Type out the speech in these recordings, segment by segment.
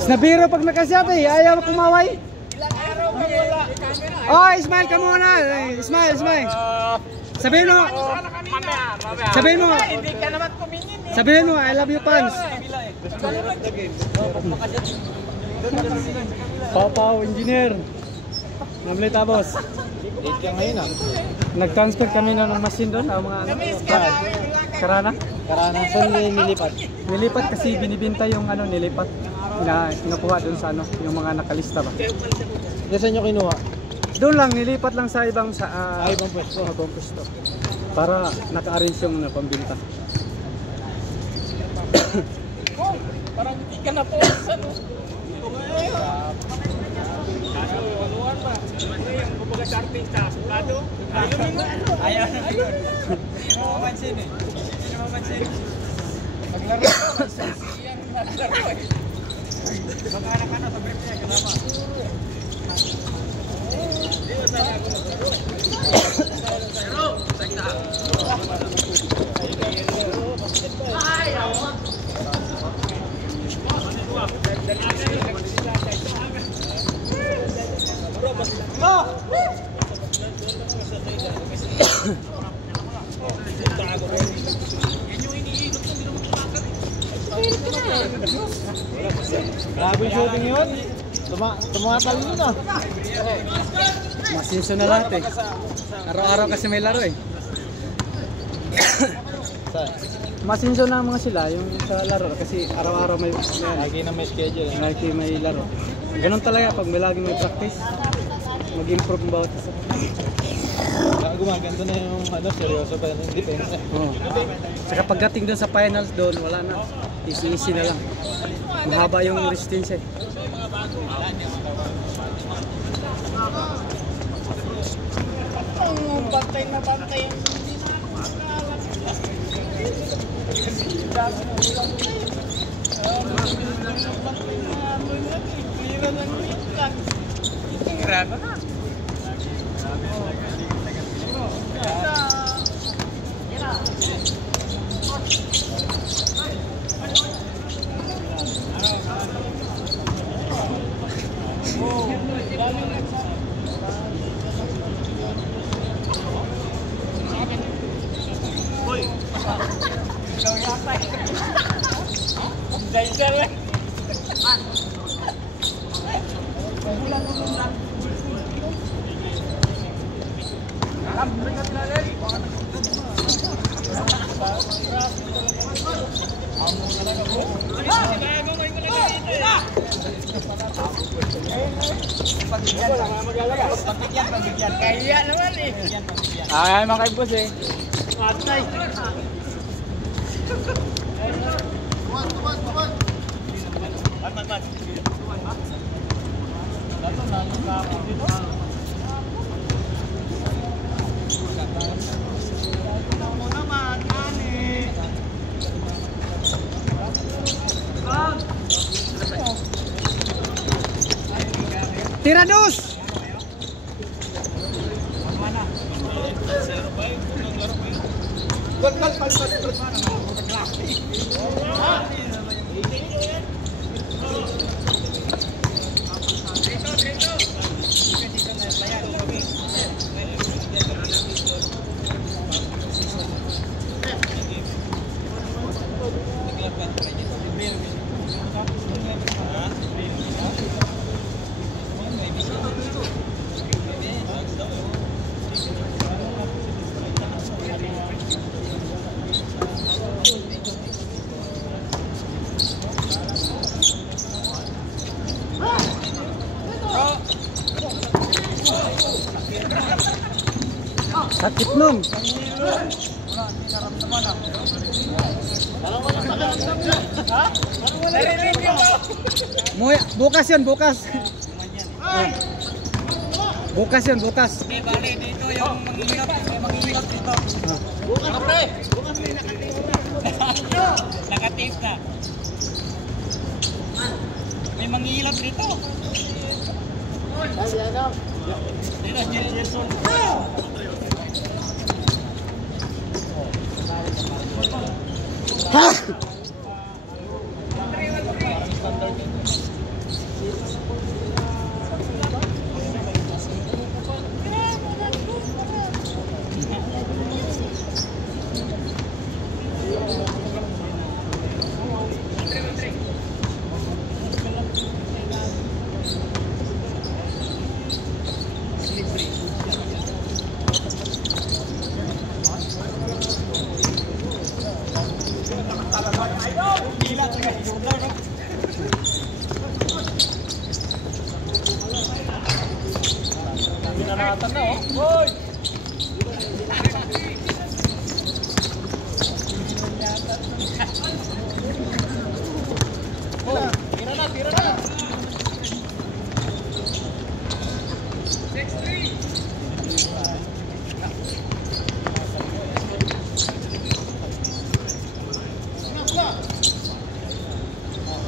Snabiro pag nakasabi, ayaw kumaway. Oh, smile ka muna. Smile, smile. Sabihin mo. Sabihin mo. Sabihin mo, I love you, fans. Pau, engineer. Namli tapos. Nag-transfer kami na ng machine doon, ang mga karana. Karana, so nilipat. Nilipat kasi binibinta yung ano, nilipat. Kinukuha doon sa ano, yung mga nakalista ba. Saan nyo kinuha? Doon lang, nilipat lang sa ibang ibang pwesto. Ibang pwesto. Para naka-arrange yung pambinta. Parang hindi ka na po sa ano. Waluan ba? Yung bubuga sa artista, sukado. Ayaw na. Hindi mo mamansin eh. Hindi mo mamansin. Paglaro ko, siyang naglaro eh. Baka anak ka na sa brief niya, kasama. Hindi mo sana ako maglaro. Pero, sagda. Ayaw. Grabe shooting yun. Tumatal yun ah. Masinso na lahat eh. Araw-araw kasi may laro eh. Masinso na mga sila yung sa laro kasi araw-araw may lagi na may schedule. Lagi may laro. Ganun talaga pag may lagi may practice. Mag-improve ang bawat isa. Gumaganda na yung ano, seryoso pa yung defense. Saka pagdating doon sa finals doon, wala na. Easy-easy na lang. Mahaba yung resistance eh. Bantay na bantay. Grabe na. Kaya naman eh. Ay, mga kaibos eh. Atay. Tirados! Sakit nun. Bukas yun, bukas. Bukas yun, bukas. Di bali dito yung manghihirap dito. Ano pre? Nakatape na. May manghihirap dito. Ha! Binaratan na oh. Hoy! Oh, tira na, tira na. 6-3.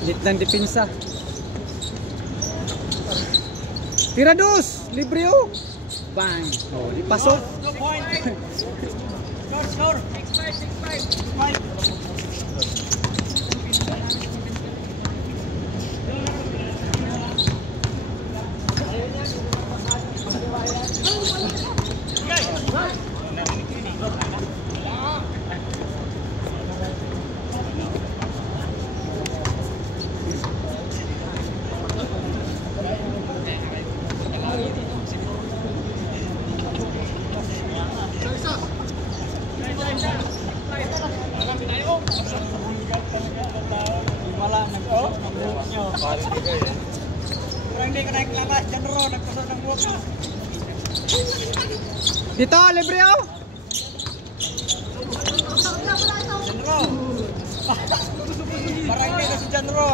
Lit ng depensa. Tira dos! Libre oh! Bang! Oh, di pasok. No point. Score. 6-5. Hindi ko naiklara, dyan ro, nagpasok ng buhok. Dito, libre oh! Dyan ro. Barangay na si dyan ro.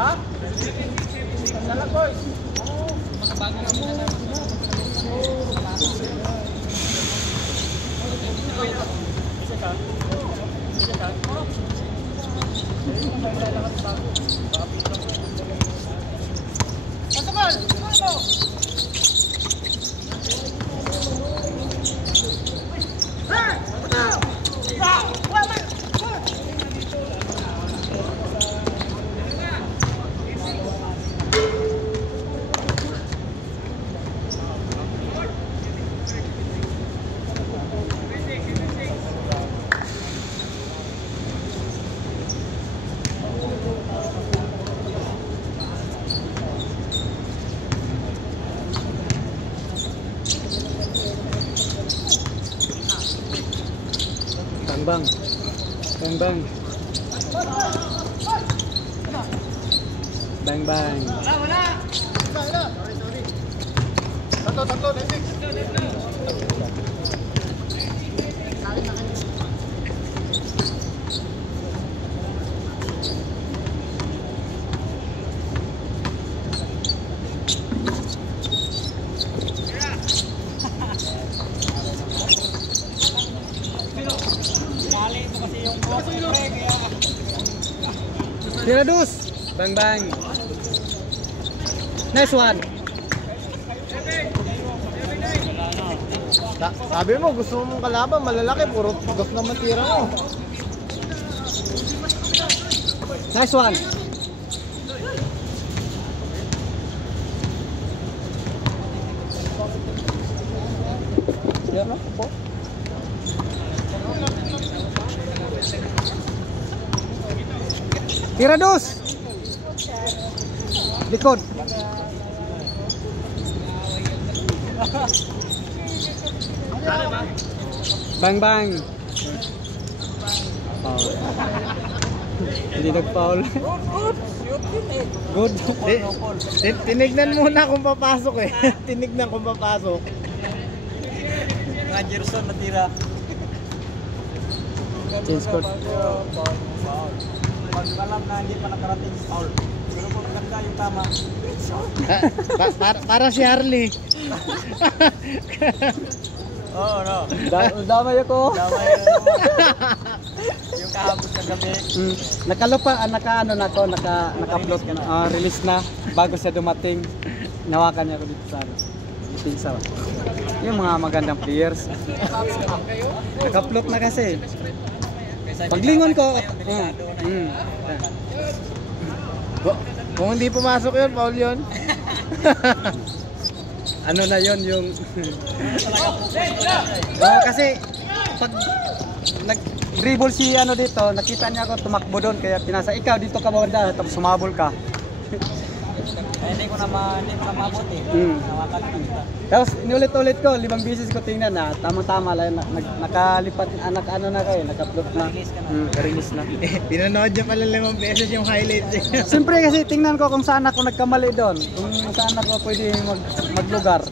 Ha? Salah boys. Mga bago kami na Bang bang. Bang bang. Wala. Sorry. Tatlo, Netflix. Tira dos. Bang bang. Nice one. Sabi mo, gusto mong kalaban, malalaki, puro dos naman tira mo. Nice one. Yan lang po. Tira dos. Likod. Bang bang. Foul. Hindi nag-foul. Good. Tinignan muna kung papasok eh. Tinignan kung papasok. Nga Gerson natira. Change court. Pag alam na hindi pa nakarating foul. Pero kung maganda yung tama. Para si Harley. Oh no. Damay ako. Damay. Yung kahapon sa gabi. Nakalupa, naka-upload ka na, release na bago siya dumating. Nawakan niya ako dito sa Pinsa. Yung mga magandang players. Naka-upload na kasi. Paglingon ko, Kung hindi pumasok yun, foul yun. ano na yon yung kasi pag nag-dribble si ano dito, nakita niya ako tumakbo doon kaya pinasa ikaw dito ka bawanda tapos sumabol ka. Hindi ko na mabot eh. Nawakan kita. Tapos inulit-ulit ko, 5 beses ko tingnan na tama-tama lang nakalipat ano na kayo, naka-upload na. Release na. Pinanood niya pala 5 beses yung highlights. Siyempre kasi tingnan ko kung saan ako nagkamali doon, kung saan ako pwede maglugar.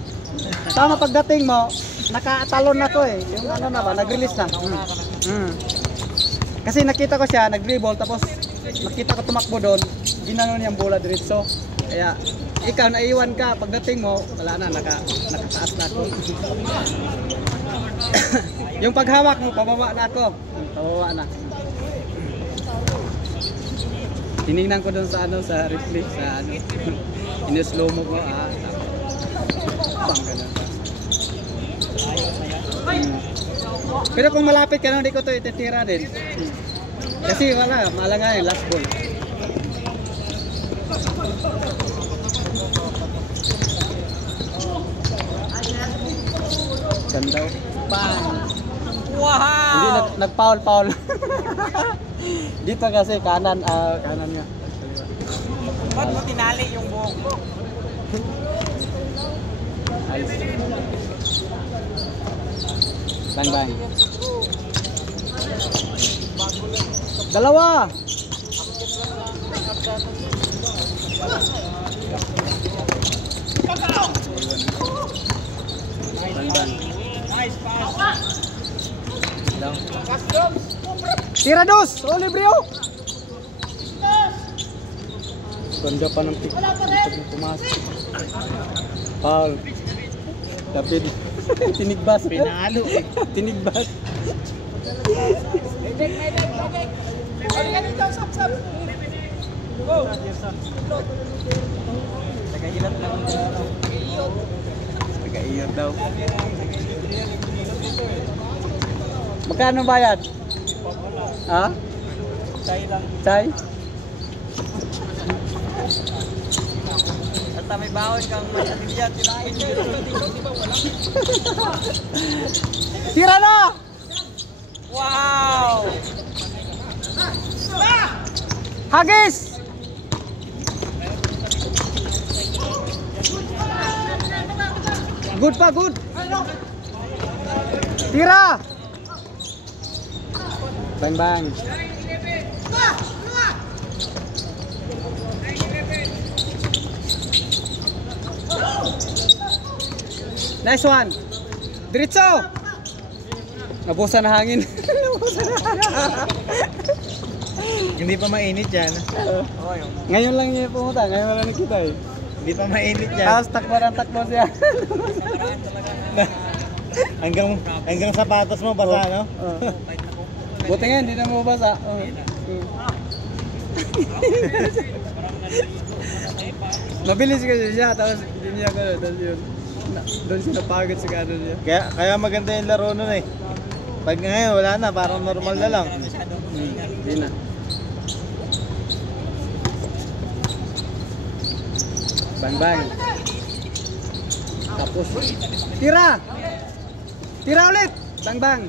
Tama pagdating mo, nakatalon ako eh. Yung ano na ba, nag-release na. Kasi nakita ko siya, nag-dribble, tapos nakita ko tumakbo doon, ginanon niyang bola diretso. Kaya ikaw naiwan ka, pagdating mo, wala na, nakataas na ako. Yung paghawak mo, pababa na ako. Pababa na. Tinignan ko doon sa ano, sa replay, sa ano. Inislow mo ko, pang ganun. Pero kung malapit ka na, hindi ko ito ititira din. Kasi wala, malanga yung last ball. Ganda. Bang! Wow! Hindi nag-foul. Dito kasi kanan nga. Ba't mo tinali yung buhok mo? Bang. Dalawa! Bang. Nice pass. Tira dos! Olibrio! Ganda pa ng pick. Pumasok. Foul. David. Tinigbas. Pinalo eh. Tinigbas. Tagailat lang. Tagailat daw. Magkano bayad? Ha? Chay lang. Chay? Basta may bawon kang may atibiyat. Tira na! Wow! Hagis! Good pa, good! Tira! Bang. Nice one! Diretso! Nabusan na hangin. Hindi pa mainit yan. Ngayon lang niya pumunta, ngayon lang nakita eh. Hindi pa mainit yan. Tapos takbo siya. hanggang sapatos mo basa, no? Buti nga, hindi na mabasa. Mabilis kasi siya, tapos hindi niya gano'n, tapos yun. Doon siya napagod sa gano'n niya. Kaya maganda yung laro nun eh. Pag ngayon wala na, parang normal na lang. Hindi na. Bang. Tapos, tira! Tira ulit! Bang.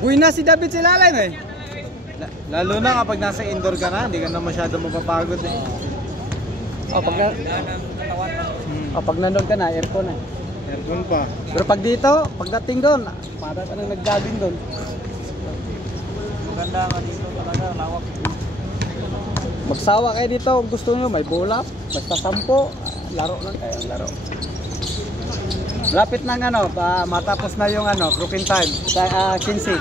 Buhay na si David sa ilalim eh. Lalo na kapag nasa indoor ka na, hindi ka na masyado mapapagod eh. Pag nandun ka na, aircon eh. Aircon pa. Pero pag dito, pagdating doon, para ka nang nag-jogging doon. Maganda nga dito talaga, lawak. Magsawa kayo dito kung gusto nyo, may bola, basta 10, laro lang kayo, laro. Lapit na ano, matapos na yung ano, grouping time, 15. 15.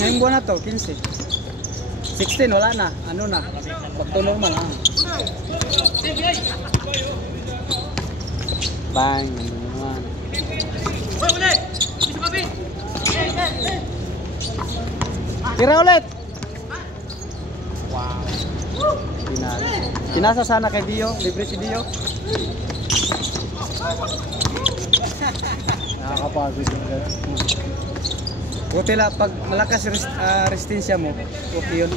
Ngayong buwan na to, 15. 16, wala na, ano na, back to normal. Bang, ano naman. Tira ulit. Wow. Pinasa sana kay Dio, libre si Dio. Nakakapagod yung gano'n. Buti lang, pag malakas resistensya mo, okay yun.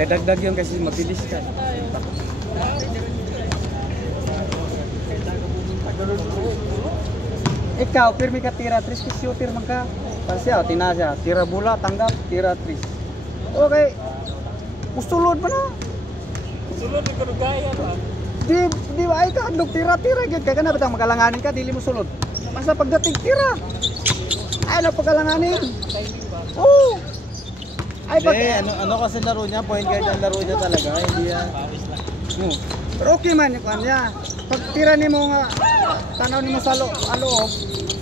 Dadagdag yun kasi mabilis ka. Ikaw, pirmi ka tira, tris ki shooter man ka. Pasya, tinasya, tira bola, tanggap, tira tris. Okay. Usulod ba na? Sulod ni Karugaya ba? Di ba ay ka, tira, gyud ka kana bitang magalanganin ka, dili mo sulod. Basta pagdating tira. Ay na pagalanganin. Oh. Ay pag ano kasi laro niya, point guard ang laro niya talaga, hindi yan. Pero okay man yung kanya. Pag tira nimo nga tanaw nimo sa loob,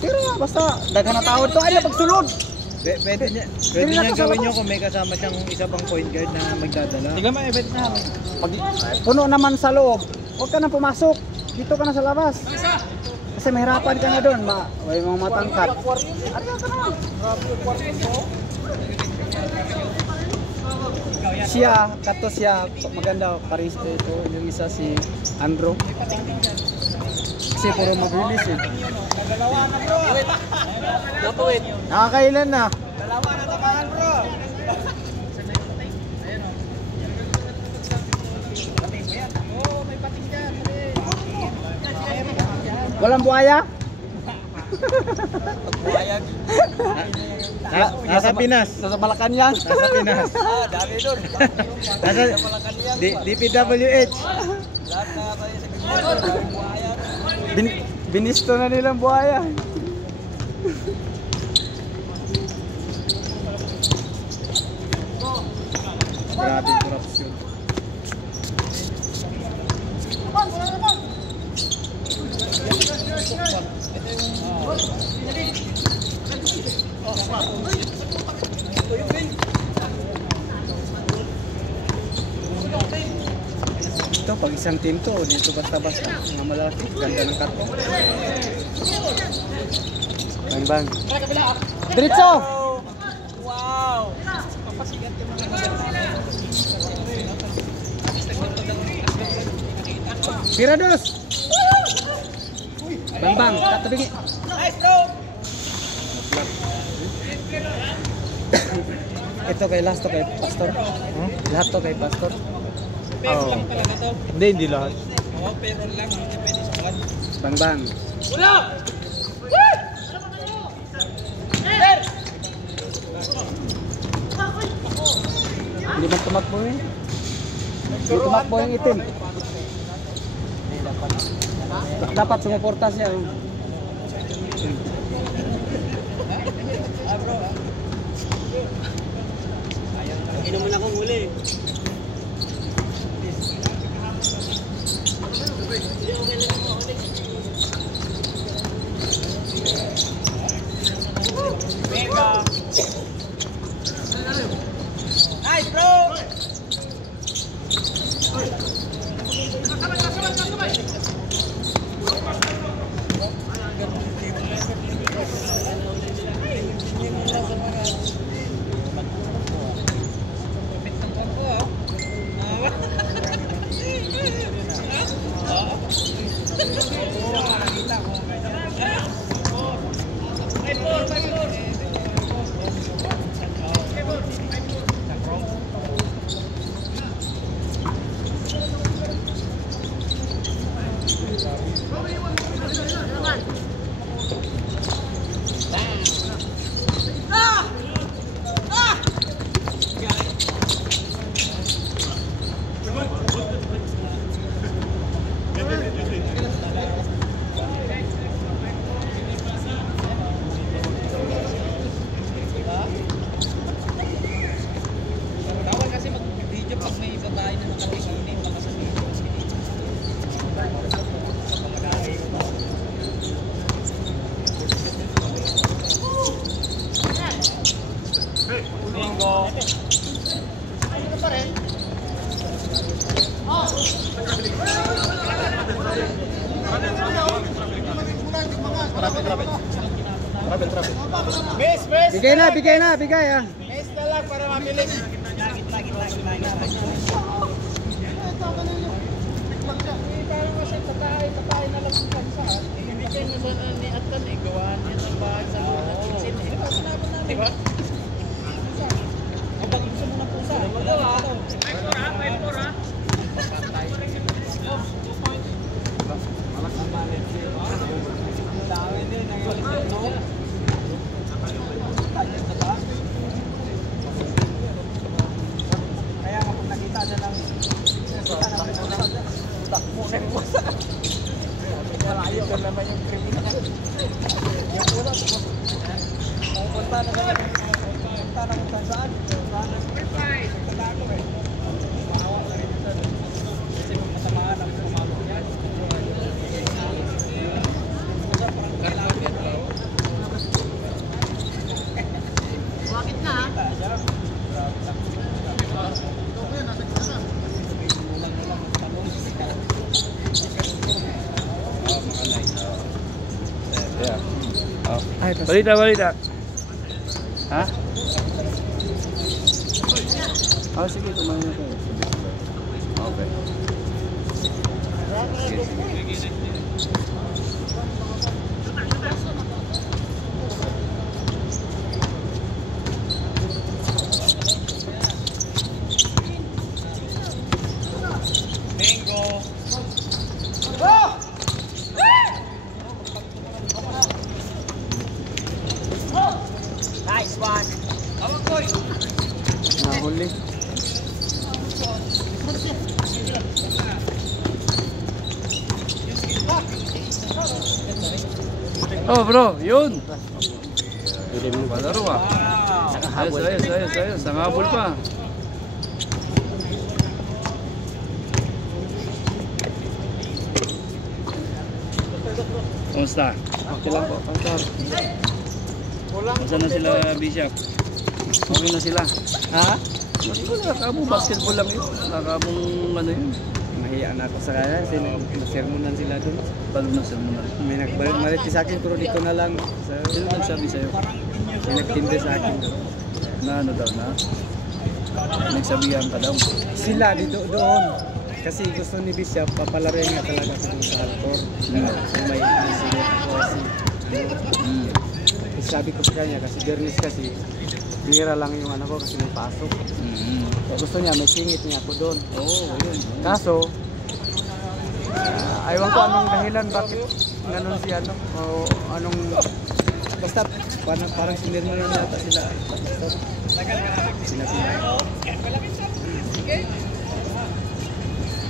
tira basta daghan na tawod to ay na pagsulod. Pwede niya gawin niyo kung may kasama siyang isa pang point guard na magdadala. Tingnan mo, event na kami. Pag puno naman sa loob, huwag ka na pumasok. Dito ka na sa labas. Kasi mahirapan ka na doon, may mga matangkat. Ariya ka na. Siya, kato siya, maganda, Paris ito, yung isa si Andrew. Kasi puro mag-release eh. Dalawa na bro. Dapat. Nakakailan na. Dalawa na tamaan bro. Oh, may pating dyan. Walang buhaya? Buhayag. Nasa Pinas. Nasa Malacanang. Nasa Pinas. Dami doon. Nasa DPWH. Lahat na tayo sa Gagawin. Buhayag. Binisto na nilang buhaya. Grabe korupsyon. Ito, pag isang team to, dito basta-basta. Mga malaki, ganda ng kato. Bang bang. Diretso! Wow! Tira dos! Bang bang, tatabigi. Nice bro! Ito kay last to kay Pastor. Lahat to kay Pastor. Pero lang pala na to. Hindi lahat. Oo, pero lang. Hindi pwede squad. Bang bang. Wala! Hindi man tumakbo eh. Hindi tumakbo yung itim. Dapat sumuporta siya. Inom mo na akong huli. Mega. Nice bro! Miss, miss! Bigay na, bigay ah. Miss na lang para mabilis. Balita. Ha? Oh, sige, kumain na tayo. Okay. Nahuli. Oh bro, yun. Palaro ah. Ayos. Ang habol pa. Kumusta? Okay lang po, Pastor. Saan na sila, Bishop? Okay na sila. Ha? Nakakabong basketball lang yun. Nakakabong ano yun. Mahiya na ako sa kanya. Sermonan sila doon. Paano na sermonan? May nagbalit sa akin pero dito na lang. Sino nagsabi sa'yo? May nagtindi sa akin. Na ano daw na? Nagsabihan ka daw. Sila dito doon. Kasi gusto ni Bishop, papalarin nga talaga sa hardcore. May senior ako kasi. Sabi ko sa kanya kasi Bernis kasi bihira lang yung anak ko kasi may pasok. Kaya gusto niya, may singit niya ako doon. Yun. Kaso, aywan ko anong dahilan bakit ganun si ano, o anong, basta parang sinirma rin yata sila.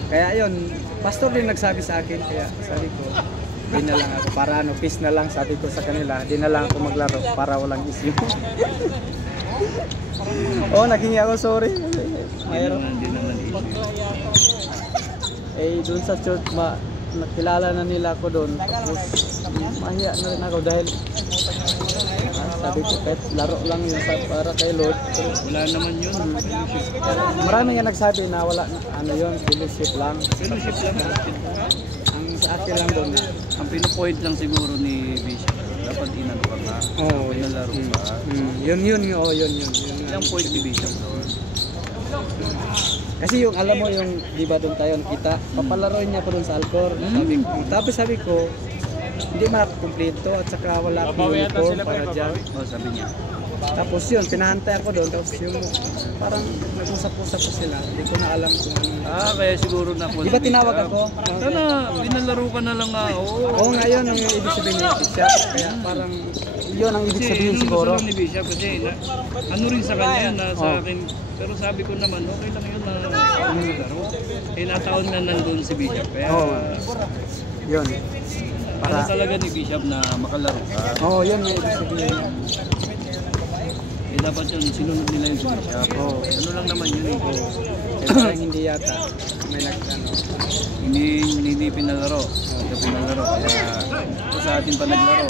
Kaya yun, pastor din nagsabi sa akin, kaya sabi ko, di na lang ako, para ano, peace na lang, sabi ko sa kanila, di na lang ako maglaro para walang issue. Naghingi ako, sorry. Mayroon. Hindi naman Doon sa church, nakilala na nila ako doon. Tapos, mahiya na rin ako dahil sabi ko, kahit laro lang yun para kay Lord. Pero, wala naman yun. marami nga nagsabi na wala, ano yun, fellowship lang. Fellowship lang. Ang sa akin lang doon na, Ang pinupoint lang siguro ni Bishop, dapat inano ka nga. Pinalaro ka. Yun. Yung point ni Bishop doon. Kasi yung alam mo yung di ba doon tayo nakita, papalaroin niya pa doon sa Alcor. Sabi ko, hindi makakumpleto at saka wala akong uniform para dyan. Sabi niya. Tapos yun, pinahantay ako doon. Tapos yung parang nag-usap-usap ko sila. Hindi ko na alam kung ano. Kaya siguro na po. Di ba tinawag ako? Sana, pinalaro ka na lang nga. Oo nga yun, ang ibig sabihin ni Bishop. Kaya parang yun ang ibig sabihin siguro. Kasi ni Bishop kasi ano rin sa kanya yun, sa akin. Pero sabi ko naman, okay lang yun na laro. Nataon na nandun si Bishop. Kaya yun. para talaga ni Bishop na makalaro ka. Yun ang ibig sabihin. Dapat yun, sinunod nila yung Bishop. Ano lang naman yun eh. Parang hindi yata may nagtano. Hindi pinalaro. Hindi pinalaro. Kaya ito sa atin pa naglaro.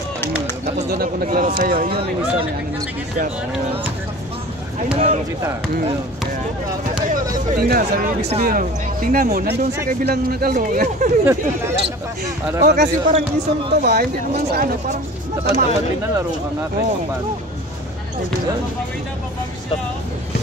Tapos doon ako naglaro sa'yo. Yun ang isa ni Bishop. Pinalaro kita. Kaya tingnan, sabi ibig sabihin mo, tingnan mo, nandun sa kabilang nagalo. Oh, kasi parang insulto ba? Hindi naman sa ano, parang Dapat pinalaro ka nga kahit Oo. paano. Papawid na, papawid siya.